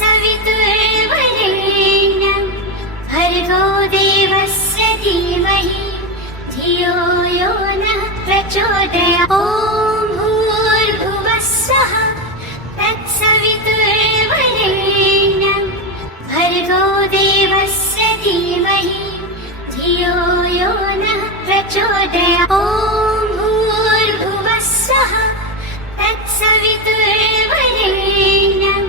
तत्सवितुर्वरेण्यं भर्गो देवस्य धीमहि धियो यो नः प्रचोदयात्। ॐ भूर्भुवः स्वः तत्सवितुर्वरेण्यं भर्गो देवस्य धीमहि धियो यो नः प्रचोदयात्। ॐ भूर्भुवः स्वः तत्सवितुर्वरेण्यं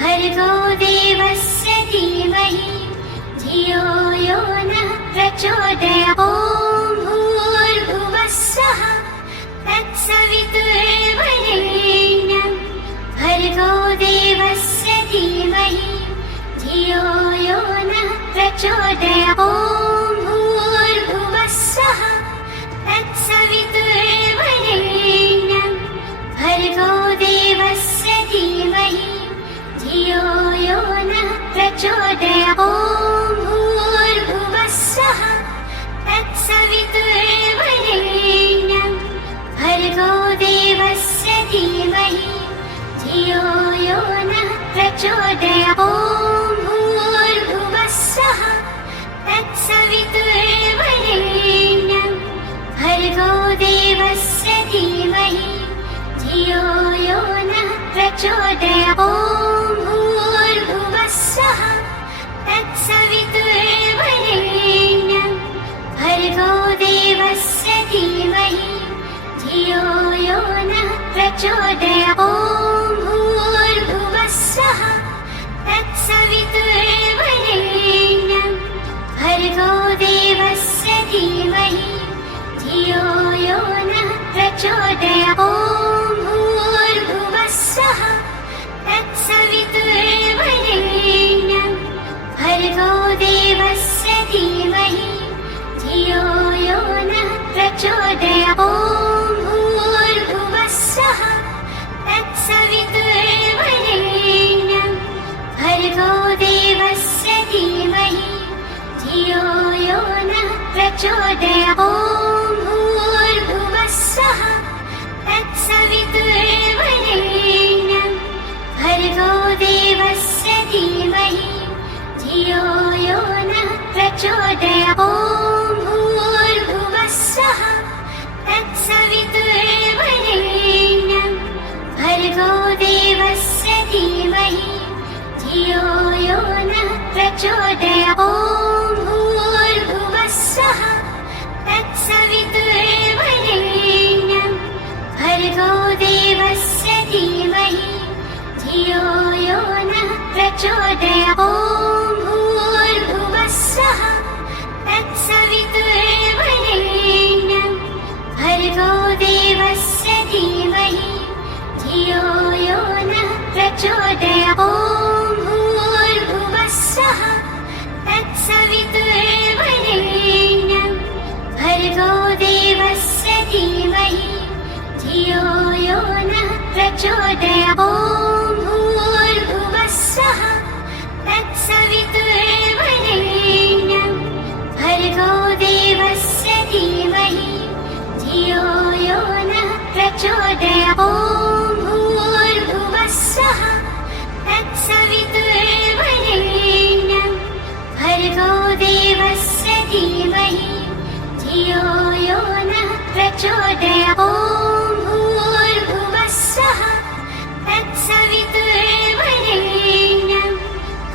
भर्गो देवस्य धीमहि धियो यो नः प्रचोदयात्। ॐ भूर्भुवः स्वः तत्सवितुर्वरेण्यं भर्गो देवस्य धीमहि धियो यो नः प्रचोदयात्। ॐ भूर्भुवः स्वः तत्सवितुर्वरेण्यं भर्गो देवस्य धीमहि धियो यो नः प्रचोदयात्। ॐ भूर्भुवः स्वः तत्सवितुर्वरेण्यं भर्गो देवस्य धीमहि धियो यो नः प्रचोदयात्। ॐ भूर्भुवः स्वः तत्सवितुर्वरेण्यं भर्गो देवस्य धीमहि धियो यो नः प्रचोदयात्। ॐ भूर्भुवः स्वः तत्सवितुर्वरेण्यं भर्गो देवस्य धीमहि धियो यो नः प्रचोदयात्। ॐ भूर्भुवः स्वः तत्सवितुर्वरेण्यं भर्गो देवस्य धीमहि धियो यो नः प्रचोदयात्। ॐ भूर्भुवः स्वः तत्सवितुर्वरेण्यं भर्गो देवस्य धीमहि धियो यो नः प्रचोदयात्। ॐ भूर्भुवः स्वः तत्सवितुर्वरेण्यं भर्गो देवस्य धीमहि धियो यो नः प्रचोदयात्। ॐ भूर्भुवः स्वः तत्सवितुर्वरेण्यं भर्गो देवस्य धीमहि धियो यो नः प्रचोदयात्। ॐ भूर्भुवः स्वः तत्सवितुर्वरेण्यं भर्गो देवस्य धीमहि धियो यो नः प्रचोदयात्। ॐ भूर्भुवः स्वः तत्सवितुर्वरेण्यं भर्गो देवस्य धीमहि धियो यो नः प्रचोदयात्। ॐ भूर्भुवः स्वः तत्सवितुर्वरेण्यं भर्गो देवस्य धीमहि धियो यो नः प्रचोदयात्। ॐ भूर्भुवः स्वः तत्सवितुर्वरेण्यं भर्गो देवस्य धीमहि धियो यो नः प्रचोदयात्। ॐ भूर्भुवः स्वः तत्सवितुर्वरेण्यं भर्गो देवस्य धीमहि धियो यो नः प्रचोदयात्। ॐ भूर्भुवः स्वः तत्सवितुर्वरेण्यं भर्गो देवस्य धीमहि धियो यो नः प्रचोदयात्। ॐ भूर्भुवः स्वः तत्सवितुर्वरेण्यं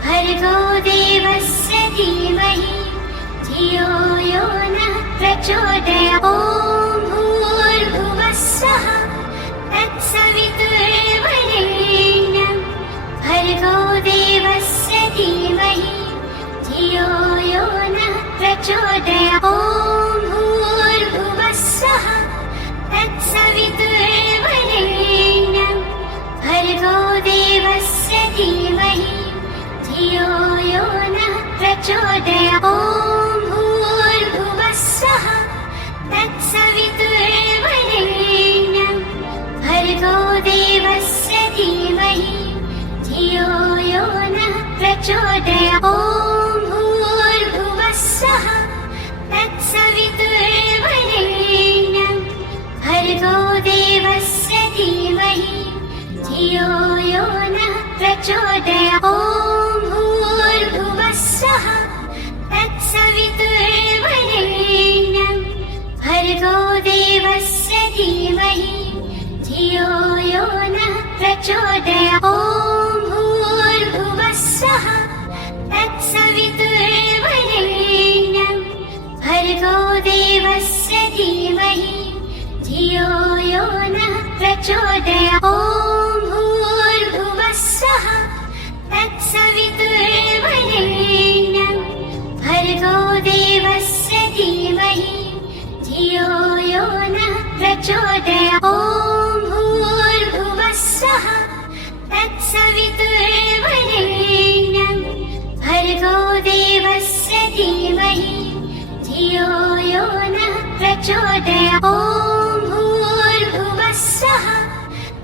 भर्गो देवस्य धीमहि धियो यो नः प्रचोदयात्। ॐ भूर्भुवः स्वः तत्सवितुर्वरेण्यं भर्गो देवस्य धीमहि धियो यो नः प्रचोदयात्। ॐ भूर्भुवः स्वः तत्सवितुर्वरेण्यं भर्गो देवस्य धीमहि धियो यो नः प्रचोदयात्। ॐ भूर्भुवः स्वः तत्सवितुर्वरेण्यं भर्गो देवस्य धीमहि धियो यो नः प्रचोदयात्। ॐ भूर्भुवः स्वः तत्सवितुर्वरेण्यं भर्गो देवस्य धीमहि धियो यो नः प्रचोदयात्। प्रचोदयात्। ॐ भूर्भुवः स्वः तत्सवितुर्वरेण्यं भर्गो देवस्य धीमहि धियो यो नः प्रचोदयात्। ॐ भूर्भुवः स्वः तत्सवितुर्वरेण्यं भर्गो देवस्य धीमहि धियो यो नः प्रचोदयात्। ॐ भूर्भुवः स्वः तत्सवितुर्वरेण्यं भर्गो देवस्य धीमहि धियो यो नः प्रचोदयात्। ॐ भूर्भुवः स्वः तत्सवितुर्वरेण्यं भर्गो देवस्य धीमहि धियो यो नः प्रचोदयात्। ॐ भूर्भुवः स्वः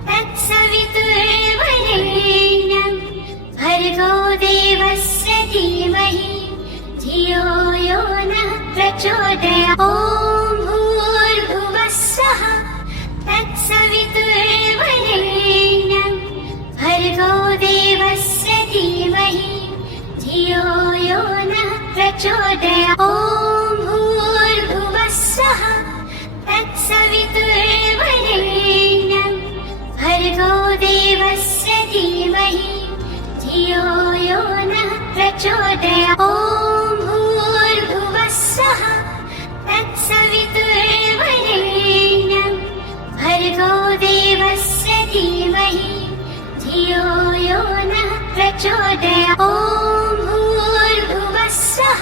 तत्सवितुर्वरेण्यं भर्गो देवस्य धीमहि धियो यो नः प्रचोदयात्। ॐ भूर्भुवः स्वः तत्सवितुर्वरेण्यं भर्गो देवस्य धीमहि धियो यो नः प्रचोदयात्। ॐ भूर्भुवः स्वः तत्सवितुर्वरेण्यं भर्गो देवस्य धीमहि धियो यो नः प्रचोदयात्। ॐ भूर्भुवः स्वः तत्सवितुर्वरेण्यं भर्गो देवस्य धीमहि धियो यो नः प्रचोदयात्। ॐ भूर्भुवः स्वः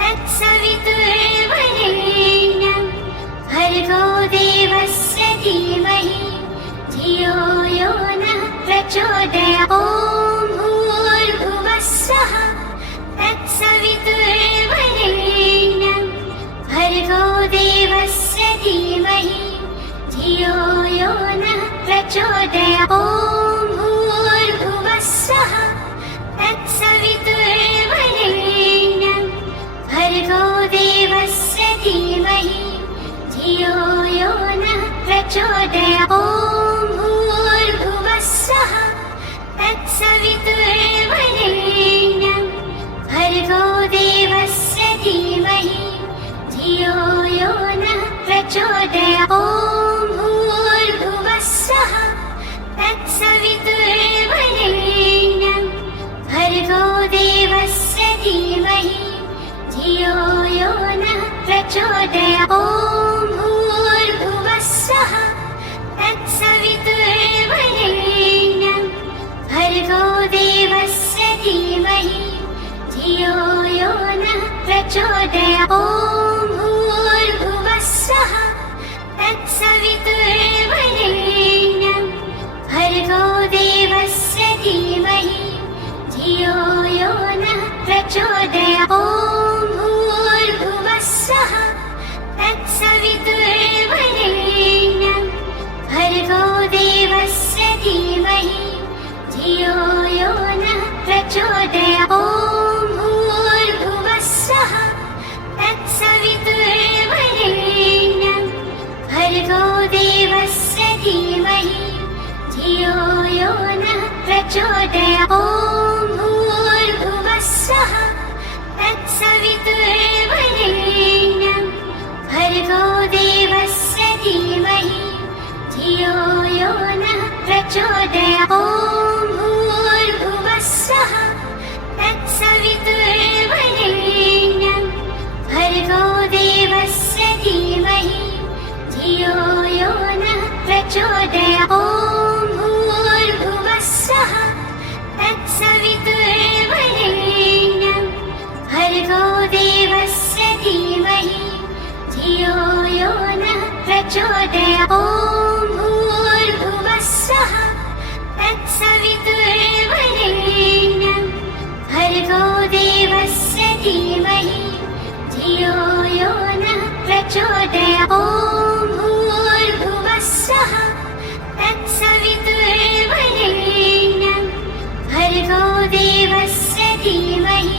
तत्सवितुर्वरेण्यं भर्गो देवस्य धीमहि धियो यो नः प्रचोदयात्। ॐ भूर्भुवः स्वः तत्सवितुर्वरेण्यं भर्गो देवस्य धीमहि धियो यो नः प्रचोदयात्। ॐ भूर्भुवः स्वः तत्सवितुर्वरेण्यं भर्गो देवस्य धीमहि धियो यो नः प्रचोदयात्। ॐ भूर्भुवः स्वः तत्सवितुर्वरेण्यं भर्गो देवस्य धीमहि धियो यो नः प्रचोदयात्। ॐ भूर्भुवः स्वः तत्सवितुर्वरेण्यं भर्गो देवस्य धीमहि धियो यो नः प्रचोदयात्। ॐ भूर्भुवः स्वः तत्सवितुर्वरेण्यं भर्गो देवस्य धीमहि धियो यो नः प्रचोदयात्। ॐ भूर्भुवः स्वः तत्सवितुर्वरेण्यं भर्गो देवस्य धीमहि धियो यो नः प्रचोदयात्। ॐ भूर्भुवः स्वः तत्सवितुर्वरेण्यं भर्गो देवस्य धीमहि धियो यो नः प्रचोदयात्। ॐ भूर्भुवः स्वः तत्सवितुर्वरेण्यं भर्गो देवस्य धीमहि धियो यो नः प्रचोदयात्। ॐ भूर्भुवः स्वः तत्सवितुर्वरेण्यं भर्गो देवस्य धीमहि धियो यो नः प्रचोदयात्। ॐ भूर्भुवः स्वः तत्सवितुर्वरेण्यं भर्गो देवस्य धीमहि धियो यो नः प्रचोदयात्। ॐ भूर्भुवः स्वः तत्सवितुर्वरेण्यं भर्गो देवस्य धीमहि धियो यो नः प्रचोदयात्। ॐ भूर्भुवः स्वः तत्सवितुर्वरेण्यं भर्गो देवस्य धीमहि धियो यो नः प्रचोदयात्। ॐ भूर्भुवः स्वः तत्सवितुर्वरेण्यं भर्गो देवस्य धीमहि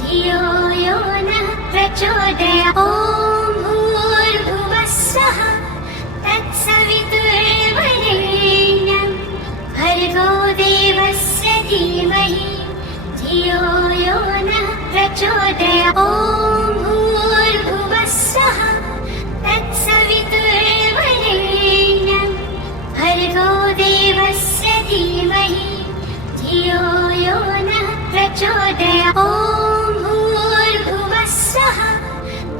धियो यो नः प्रचोदयात्। ॐ भूर्भुवः स्वः तत्सवितुर्वरेण्यं भर्गो देवस्य प्रचोदयात्। ॐ भूर्भुवः स्वः तत्सवितुर्वरेण्यं भर्गो देवस्य धीमहि धियो यो नः प्रचोदयात्। ॐ भूर्भुवः स्वः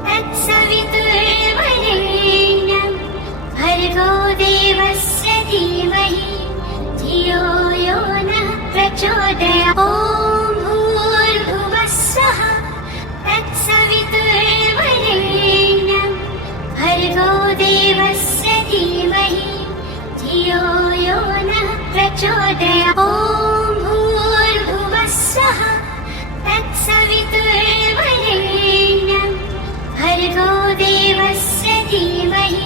तत्सवितुर्वरेण्यं भर्गो देवस्य धीमहि धियो यो नः प्रचोदयात्। ॐ भूर्भुवः स्वः तत्सवितुर्वरेण्यं भर्गो देवस्य धीमहि धियो यो नः प्रचोदयात्। ॐ भूर्भुवः स्वः तत्सवितुर्वरेण्यं भर्गो देवस्य धीमहि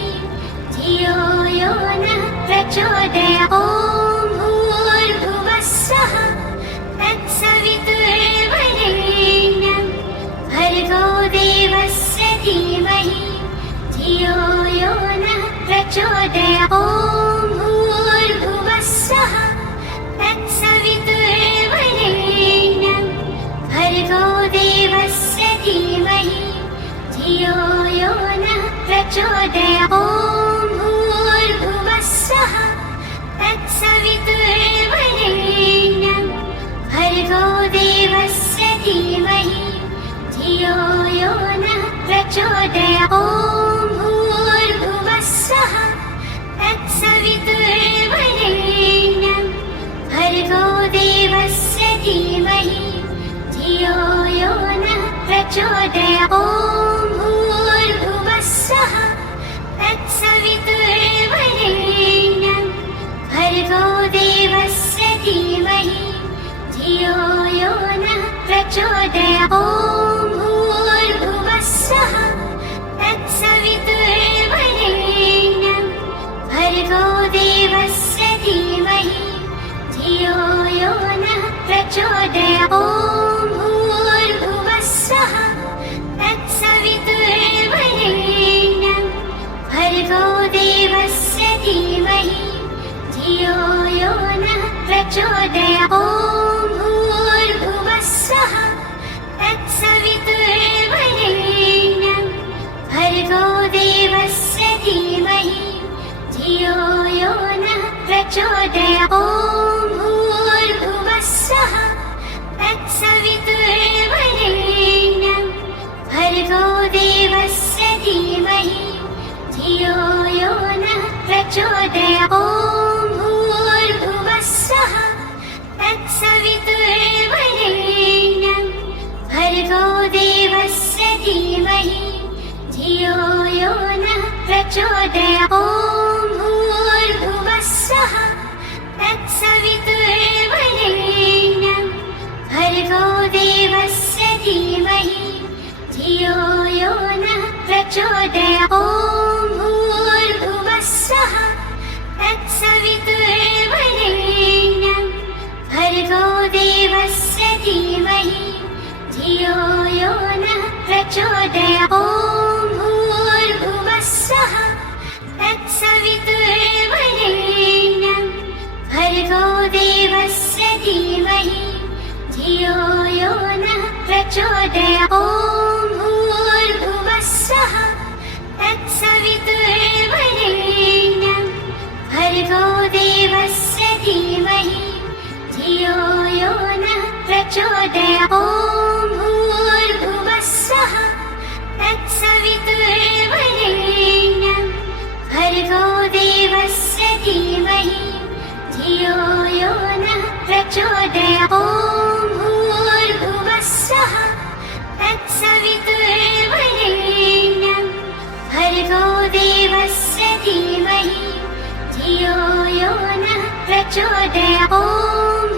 धियो यो नः प्रचोदयात्। ॐ भूर्भुवः स्वः तत्सवितुर्वरेण्यं भर्गो देवस्य धीमहि धियो यो नः प्रचोदयात्। ॐ भूर्भुवः स्वः तत्सवितुर्वरेण्यं भर्गो देवस्य धीमहि धियो यो नः प्रचोदयात्। ॐ भूर्भुवः स्वः तत्सवितुर्वरेण्यं भर्गो देवस्य धीमहि धियो यो नः प्रचोदयात्। ॐ भूर्भुवः स्वः तत्सवितुर्वरेण्यं भर्गो देवस्य धीमहि धियो यो नः प्रचोदयात्। ॐ भूर्भुवः स्वः तत्सवितुर्वरेण्यं भर्गो देवस्य धीमहि धियो यो नः प्रचोदयात्। ॐ भूर्भुवः स्वः तत्सवितुर्वरेण्यं भर्गो देवस्य धीमहि धियो यो नः प्रचोदयात्। ॐ भूर्भुवः स्वः तत्सवितुर्वरेण्यं भर्गो देवस्य धीमहि धियो यो नः प्रचोदयात्। ॐ भूर्भुवः स्वः तत्सवितुर्वरेण्यं भर्गो देवस्य धीमहि धियो यो नः प्रचोदयात्। ॐ भूर्भुवः स्वः तत्सवितुर्वरेण्यं भर्गो देवस्य धीमहि धियो यो नः प्रचोदयात्। ॐ भूर्भुवः स्वः तत्सवितुर्वरेण्यं भर्गो देवस्य धीमहि धियो यो नः प्रचोदयात्। ॐ भूर्भुवः स्वः तत्सवितुर्वरेण्यं भर्गो देवस्य धीमहि धियो यो नः प्रचोदयात्। ॐ भूर्भुवः स्वः तत्सवितुर्वरेण्यं भर्गो देवस्य धीमहि धियो यो नः प्रचोदयात्। ॐ भूर्भुवः स्वः तत्सवितुर्वरेण्यं भर्गो देवस्य धीमहि धियो यो नः प्रचोदयात्। ॐ भूर्भुवः स्वः तत्सवितुर्वरेण्यं भर्गो देवस्य धीमहि धियो यो नः प्रचोदयात्। ॐ भूर्भुवः स्वः तत्सवितुर्वरेण्यं भर्गो देवस्य धीमहि धियो यो नः प्रचोदयात्। ॐ भूर्भुवः स्वः तत्सवितुर्वरेण्यं भर्गो देवस्य धीमहि धियो यो नः प्रचोदयात्। ॐ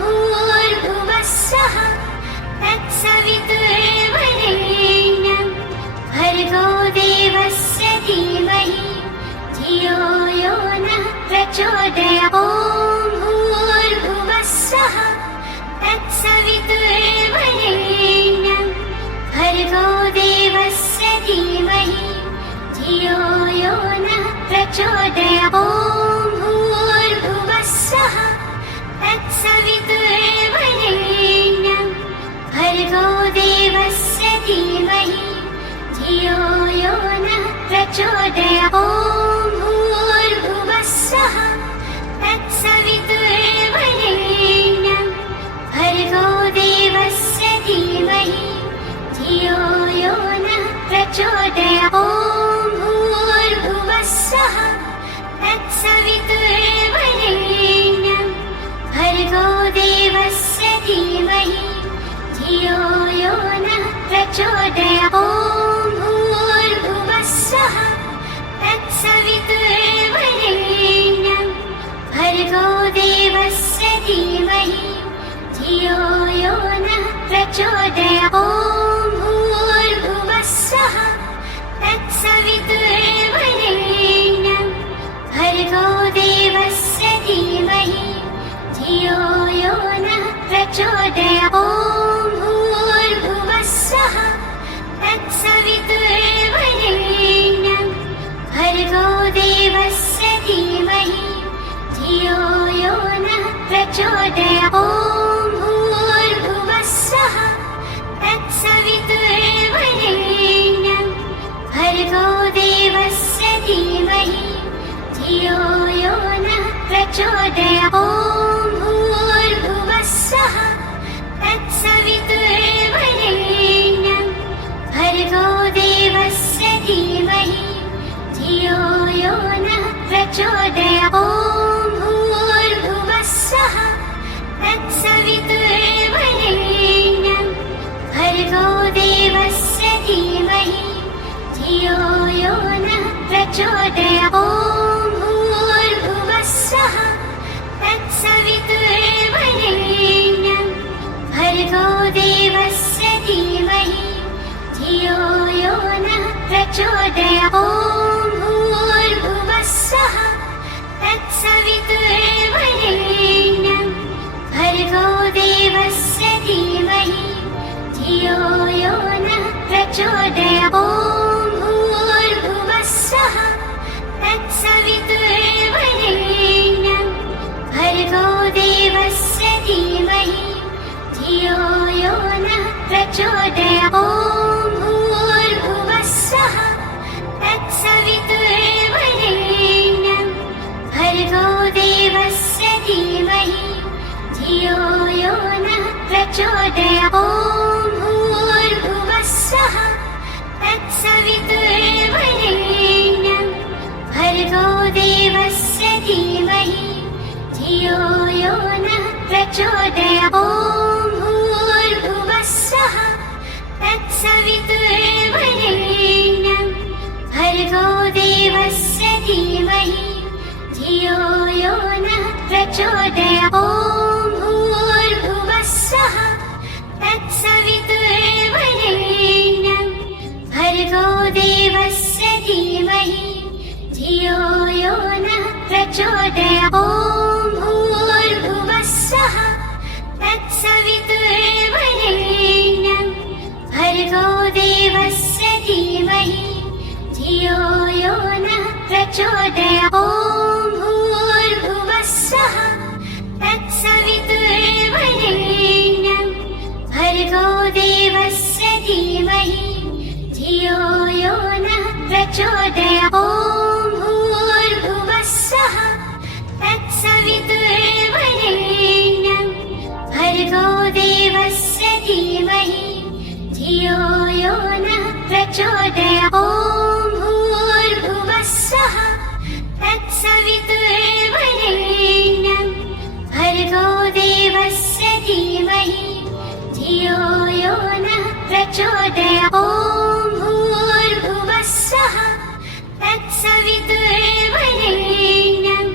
भूर्भुवः स्वः तत्सवितुर्वरेण्यं भर्गो देवस्य धीमहि धियो यो नः प्रचोदयात्। ॐ भूर्भुवः स्वः तत्सवितुर्वरेण्यं भर्गो देवस्य धीमहि धियो यो नः प्रचोदयात्। ॐ भूर्भुवः स्वः तत्सवितुर्वरेण्यं भर्गो देवस्य प्रचोदयात्। ॐ भूर्भुवः स्वः तत्सवितुर्वरेण्यं भर्गो देवस्य धीमहि धियो यो नः प्रचोदयात्। ॐ भूर्भुवः स्वः तत्सवितुर्वरेण्यं भर्गो देवस्य धीमहि धियो यो नः प्रचोदयात्। ॐ भूर्भुवः स्वः तत्सवितुर्वरेण्यं भर्गो देवस्य धीमहि धियो यो नः प्रचोदयात्। ॐ भूर्भुवः स्वः तत्सवितुर्वरेण्यं भर्गो देवस्य धीमहि धियो यो नः प्रचोदयात्। ॐ भूर्भुवः स्वः तत्सवितुर्वरेण्यं भर्गो देवस्य धीमहि धियो यो नः प्रचोदयात्। ॐ भूर्भुवः स्वः तत्सवितुर्वरेण्यं भर्गो देवस्य धीमहि धियो यो नः प्रचोदयात्। ॐ भूर्भुवः स्वः तत्सवितुर्वरेण्यं भर्गो देवस्य धीमहि धियो यो नः प्रचोदयात्। ॐ भूर्भुवः स्वः तत्सवितुर्वरेण्यं भर्गो देवस्य धीमहि धियो यो नः प्रचोदयात्। ॐ भूर्भुवः स्वः तत्सवितुर्वरेण्यं भर्गो देवस्य धीमहि धियो यो नः प्रचोदयात्। ॐ भूर्भुवः स्वः तत्सवितुर्वरेण्यं भर्गो देवस्य धीमहि धियो यो नः प्रचोदयात्। ॐ भूर्भुवः स्वः तत्सवितुर्वरेण्यं भर्गो देवस्य धीमहि धियो यो नः प्रचोदयात्। ॐ भूर्भुवः स्वः तत्सवितुर्वरेण्यं भर्गो देवस्य धीमहि धियो यो नः प्रचोदयात्। ॐ भूर्भुवः स्वः तत्सवितुर्वरेण्यं भर्गो देवस्य धीमहि धियो यो नः प्रचोदयात्। ॐ भूर्भुवः स्वः तत्सवितुर्वरेण्यं भर्गो देवस्य धीमहि धियो यो नः प्रचोदयात्। ॐ भूर्भुवः स्वः तत्सवितुर्वरेण्यं भर्गो देवस्य धीमहि धियो यो नः प्रचोदयात्। ॐ भूर्भुवः स्वः तत्सवितुर्वरेण्यं भर्गो देवस्य धीमहि धियो यो नः प्रचोदयात्। ॐ भूर्भुवः स्वः तत्सवितुर्वरेण्यं भर्गो देवस्य धीमहि धियो यो नः प्रचोदयात्। ॐ भूर्भुवः स्वः तत्सवितुर्वरेण्यं भर्गो देवस्य धीमहि धियो यो नः प्रचोदयात्। ॐ भूर्भुवः स्वः तत्सवितुर्वरेण्यं भर्गो देवस्य धीमहि धियो यो नः प्रचोदयात्। ॐ भूर्भुवः स्वः तत्सवितुर्वरेण्यं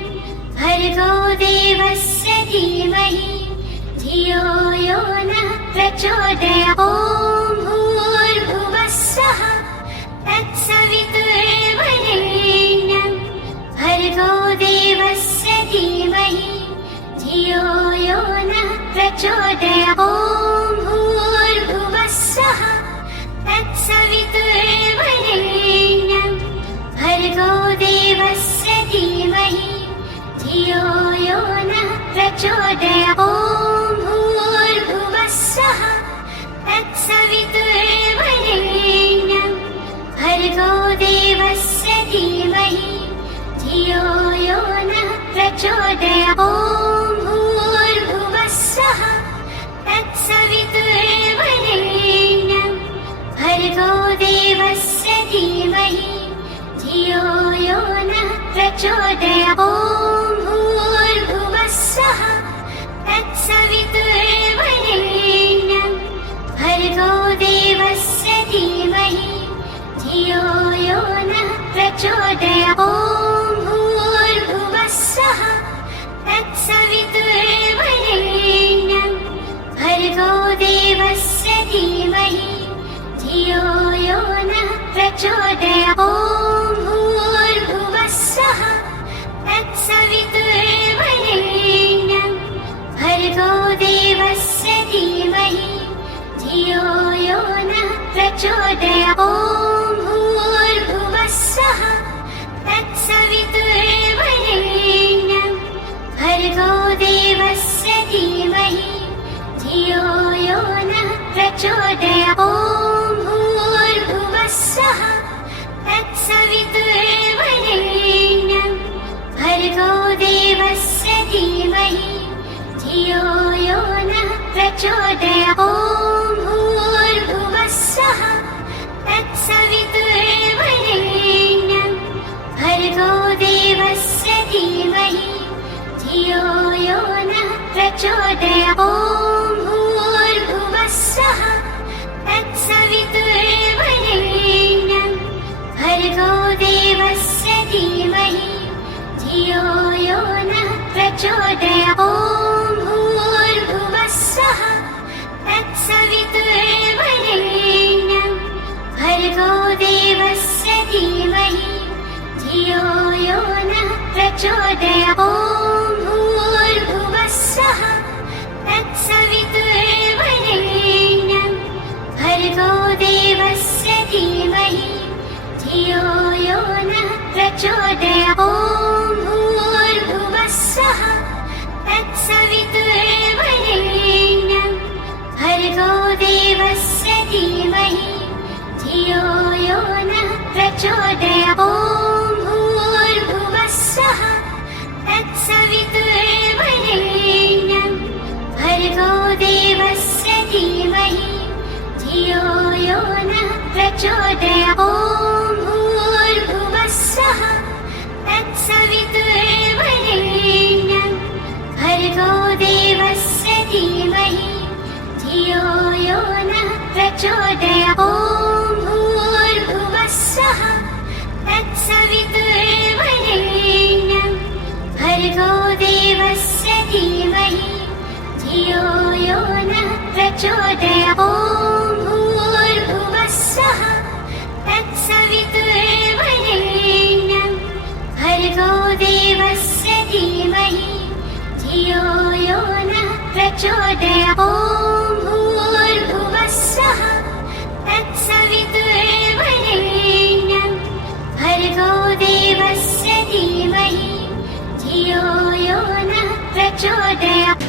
भर्गो देवस्य धीमहि धियो यो नः प्रचोदयात्। ॐ भूर्भुवः स्वः तत्सवितुर्वरेण्यं भर्गो देवस्य धीमहि धियो यो नः प्रचोदयात्। ॐ भूर्भुवः स्वः तत्सवितुर्वरेण्यं भर्गो देवस्य धीमहि धियो यो नः प्रचोदयात्। ॐ भूर्भुवः स्वः तत्सवितुर्वरेण्यं भर्गो देवस्य प्रचोदयात्। ॐ भूर्भुवः स्वः तत्सवितुर्वरेण्यं भर्गो देवस्य धीमहि धियो यो नः प्रचोदयात्। ॐ भूर्भुवः स्वः तत्सवितुर्वरेण्यं भर्गो देवस्य धीमहि धियो यो नः प्रचोदयात्। ॐ भूर्भुवः स्वः तत्सवितुर्वरेण्यं भर्गो देवस्य धीमहि धियो यो नः प्रचोदयात्। ॐ भूर्भुवः स्वः तत्सवितुर्वरेण्यं भर्गो देवस्य धीमहि धियो यो नः प्रचोदयात्। ॐ भूर्भुवः स्वः तत्सवितुर्वरेण्यं भर्गो देवस्य धीमहि धियो यो नः प्रचोदयात्। ॐ भूर्भुवः स्वः तत्सवितुर्वरेण्यं भर्गो देवस्य धीमहि धियो यो नः प्रचोदयात्। ॐ भूर्भुवः स्वः तत्सवितुर्वरेण्यं भर्गो देवस्य धीमहि धियो यो नः प्रचोदयात्। ॐ भूर्भुवः स्वः तत्सवितुर्वरेण्यं भर्गो देवस्य धीमहि धियो यो नः प्रचोदयात्। ॐ भूर्भुवः स्वः तत्सवितुर्वरेण्यं भर्गो देवस्य धीमहि धियो यो नः प्रचोदयात्। ॐ भूर्भुवः स्वः तत्सवितुर्वरेण्यं भर्गो देवस्य धीमहि धियो यो नः प्रचोदयात्। ॐ भूर्भुवः स्वः तत्सवितुर्वरेण्यं भर्गो देवस्य धीमहि धियो यो नः प्रचोदयात्। ॐ भूर्भुवः स्वः तत्सवितुर्वरेण्यं भर्गो देवस्य धीमहि धियो यो नः प्रचोदयात्। ॐ भूर्भुवः स्वः तत्सवितुर्वरेण्यं भर्गो देवस्य धीमहि धियो यो नः प्रचोदयात्। ॐ भूर्भुवः स्वः तत्सवितुर्वरेण्यं भर्गो देवस्य धीमहि धियो यो नः प्रचोदयात्। ॐ भूर्भुवः स्वः तत्सवितुर्वरेण्यं भर्गो देवस्य धीमहि धियो यो नः प्रचोदयात्। ॐ भूर्भुवः स्वः तत्सवितुर्वरेण्यं भर्गो देवस्य धीमहि धियो यो नः प्रचोदयात्।